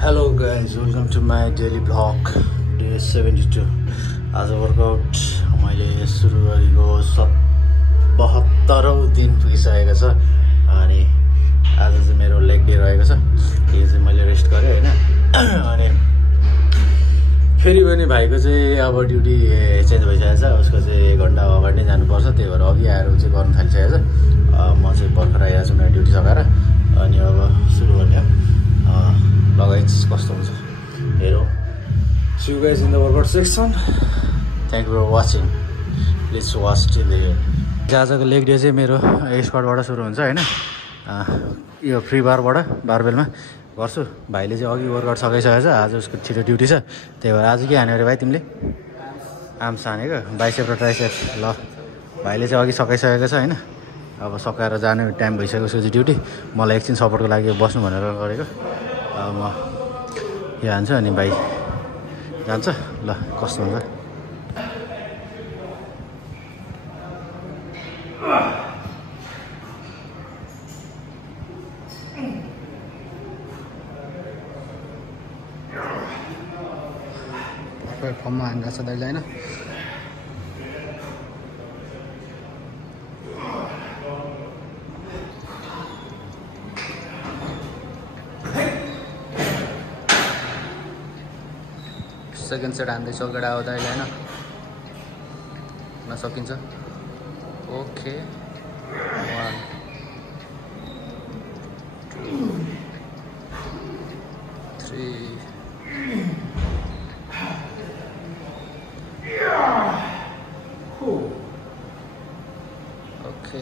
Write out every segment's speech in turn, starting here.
Hello guys, welcome to my daily vlog day 72. आज workout मैले सुरु गरेको 72औं दिन पुगिसकेको छ अनि आज चाहिँ मेरो लेग डे रहेको छ। यो चाहिँ मैले रेस्ट गरेँ हैन। अनि फेरि पनि भाइको चाहिँ अब ड्युटी चेन्ज भइसकेको छ। उसको चाहिँ 1 घण्टा अगाडि नै जानुपर्छ, त्यही भएर अघि आएर चाहिँ गर्न थालिसकेको छ। म चाहिँ भर्खर आइरहेको छु मेरो ड्युटी सकाएर। अनि अब सुरु गर्ने हो। लगाइज कस्तो हुन्छ हेरौँ। See you guys in the workout section. Thank you for watching. Please watch till the end. आजको लेग डे चाहिँ मेरो स्क्वाडबाट सुरु हुन्छ हैन। यो फ्री बारबाट बारबेलमा गर्छु। भाइले चाहिँ अघि वर्कआउट सकिसकेको छ। आज उसको छिटो ड्युटी छ, त्यही भएर आज के हान्यो अरे भाइ तिमीले? आर्म्स हानेको, बाइसेप र ट्राइसेप। ल भाइले चाहिँ अघि सकिसकेको छ हैन। अब सकाएर जाने टाइम भइसक्यो उसको चाहिँ ड्युटी। मलाई एकछिन सपोर्टको लागि बस्नु भनेर गरेको। म यहाँ हान्छु अनि भाइ जान्छ। ल कस्तो हुन्छ फर्ममा हान्दा छ दाइले हैन। सेकेन्ड सेट हान्दैछ अगाडि आउँदा अहिले हैन। नसकिन्छ। ओके 1 2 3 ओके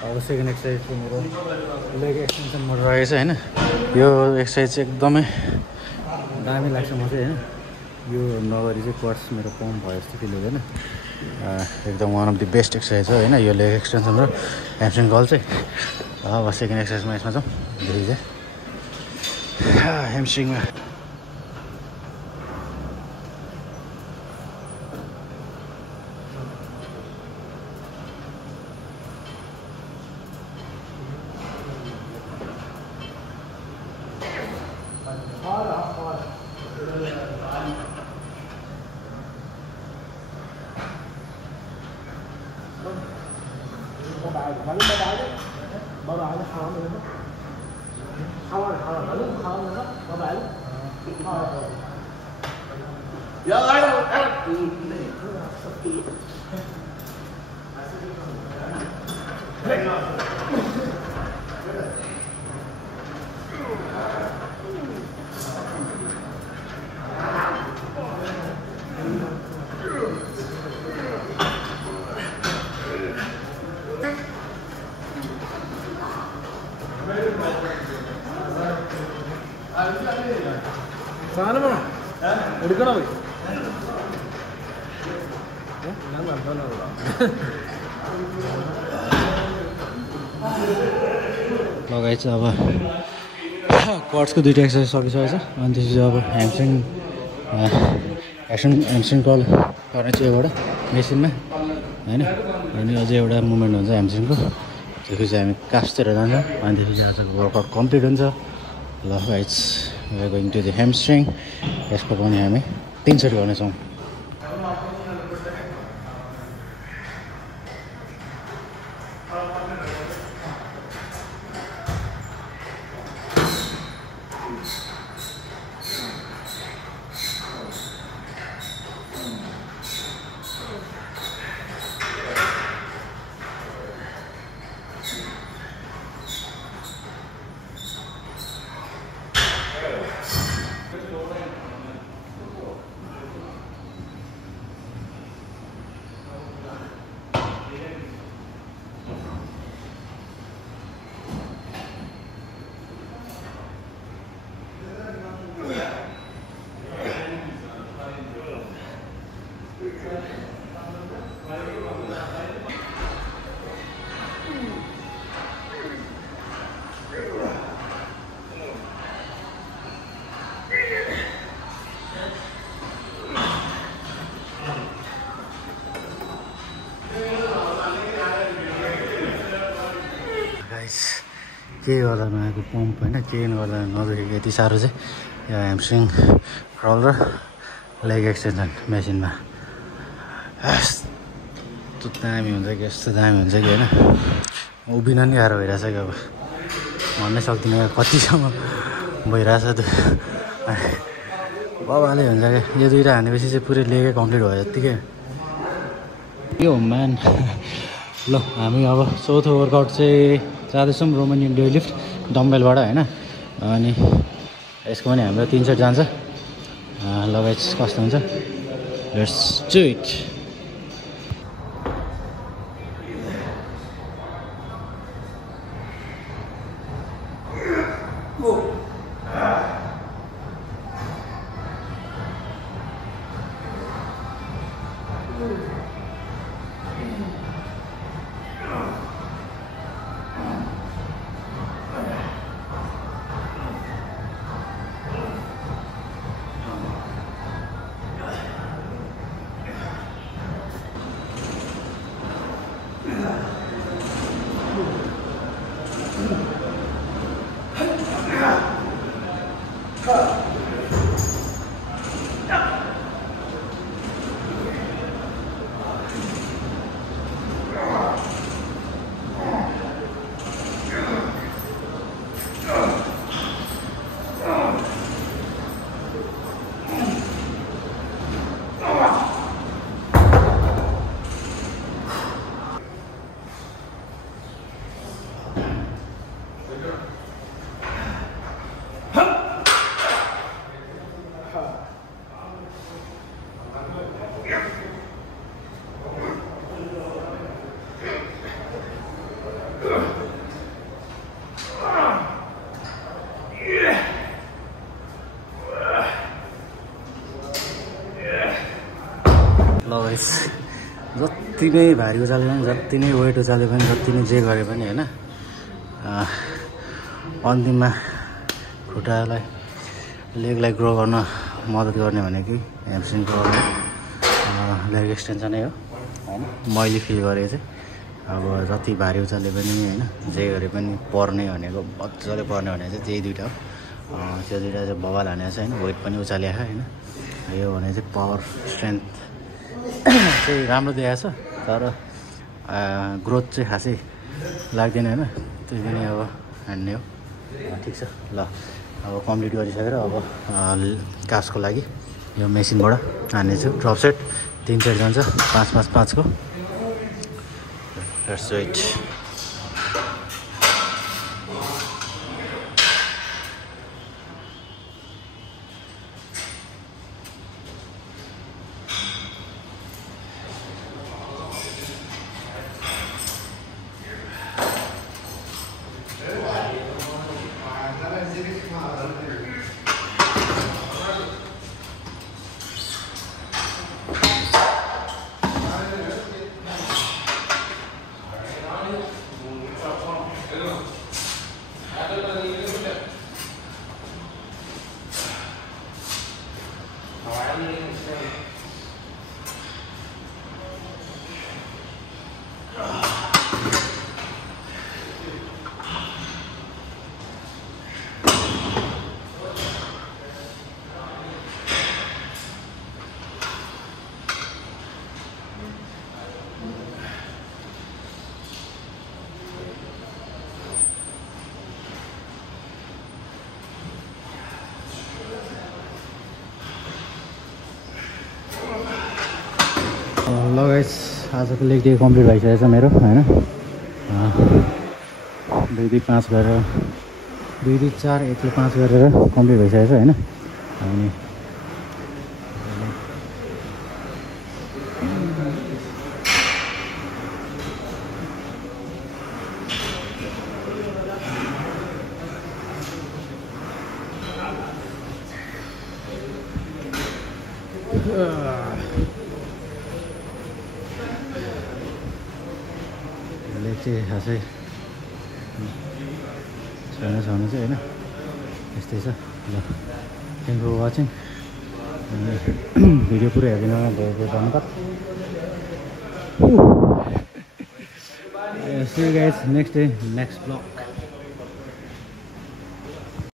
अब सेकेन्ड एक्सर्साइज चाहिँ मेरो लेग एक्सटेन्सन मोड रहेछ हैन। यो एक्सर्साइज चाहिँ एकदमै दामी लाग्छ म चाहिँ हैन। यो नगरी चाहिँ क्वाड्स मेरो कम भयो जस्तो फिल हुँदैन। एकदम one of the best exercise हो हैन यो लेग एक्सटेन्सन र ह्यामस्ट्रिङ कर्ल चाहिँ। अब सेकेन्ड एक्सर्साइजमा यसमा जाउँ। देखि चाहिँ ह्यामस्ट्रिङमा लगाइछ। अब क्वाड्सको दुईवटा एक्सर्साइज सकिसकेको छ। अनि त्यसपछि अब ह्यामस्ट्रिङ कर्ल गर्ने चाहिँ एउटा मेसिनमा हैन। अनि अझै एउटा मुभमेन्ट हुन्छ ह्यामस्ट्रिङको, त्यसपछि हामी कास्टतिर जान्छौँ। अनि त्यसपछि आजको वर्कआउट कम्प्लिट हुन्छ। ल guys we are going to the hamstring. यसको पनि हामी 3 सेट गर्नेछौँ। के गर्दा नआएको पम्प होइन, के गर्दा नदुखेको यति साह्रो चाहिँ यो ह्यामस्ट्रिङ कर्ल र लेग एक्सटेन्सन मेसिनमा। यस्तो दामी हुन्छ कि यस्तो दामी हुन्छ कि होइन, उभिन नि गाह्रो भइरहेछ कि अब भन्नै सक्दिनँ कतिसम्म भइरहेछ त्यो बाबाले हुन्छ क्या। यो दुइटा हानेपछि चाहिँ पुरै लेगै कम्प्लिट भयो जत्तिकै यो म्यान। ल हामी अब चौथो वर्कआउट चाहिँ जाँदैछौँ, रोमानियन डेडलिफ्ट डम्बेलबाट होइन। अनि यसको पनि हाम्रो 3 सेट जान्छ। ल गाइस कस्तो हुन्छ, लेट्स डु इट। ल गाइस जति नै भारी उचाले पनि, जति नै वेट उचाले पनि, जति नै जे गरे पनि होइन, अन्तिममा खुट्टालाई लेगलाई ग्रो गर्न मद्दत गर्ने भनेकै ह्यामस्ट्रिङको लेग एक्सटेन्सनै हो होइन। मैले फिल गरेको चाहिँ अब जति भारी उचाले पनि होइन, जे गरे पनि पर्ने भनेको मजाले पर्ने भनेको चाहिँ त्यही दुइटा हो। त्यो दुइटा चाहिँ बबाल हानेको छ होइन, वेट पनि उचालेको छ होइन। यो भने चाहिँ पावर स्ट्रेन्थ चाहिँ राम्रो देखाएको छ, तर ग्रोथ चाहिँ खासै लाग्दैन होइन। त्यो पनि अब हान्ने हो। ठिक छ ल, अब कम्प्लिट गरिसकेर अब कासको लागि यो मेसिनबाट हान्नेछु। ड्रप सेट 3 सेट जान्छ 5-5-5 को। Let's do it. ल गाइस आजको लेग डे कम्प्लिट भइसकेको छ मेरो होइन। 2-2-5 गरेर 2-2-4 1-5 गरेर कम्प्लिट भइसकेको छ होइन। अनि लेग चाहिँ खासै छैन छनु चाहिँ होइन, यस्तै छ। ल थ्याङ्क फर वाचिङ। भिडियो पुरै हेरिदिनु भएको धन्यवाद। See you guys next day, next vlog.